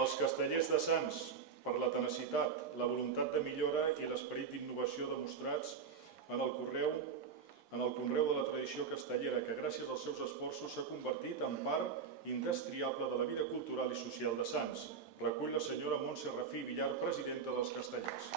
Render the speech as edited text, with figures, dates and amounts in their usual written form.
Els castellers de Sants, per la tenacitat, la voluntat de millora i l'esperit d'innovació demostrats en el conreu de la tradició castellera, que gràcies als seus esforços s'ha convertit en part indestriable de la vida cultural i social de Sants. Recull la senyora Montse Rafí Villar, presidenta dels Castellers.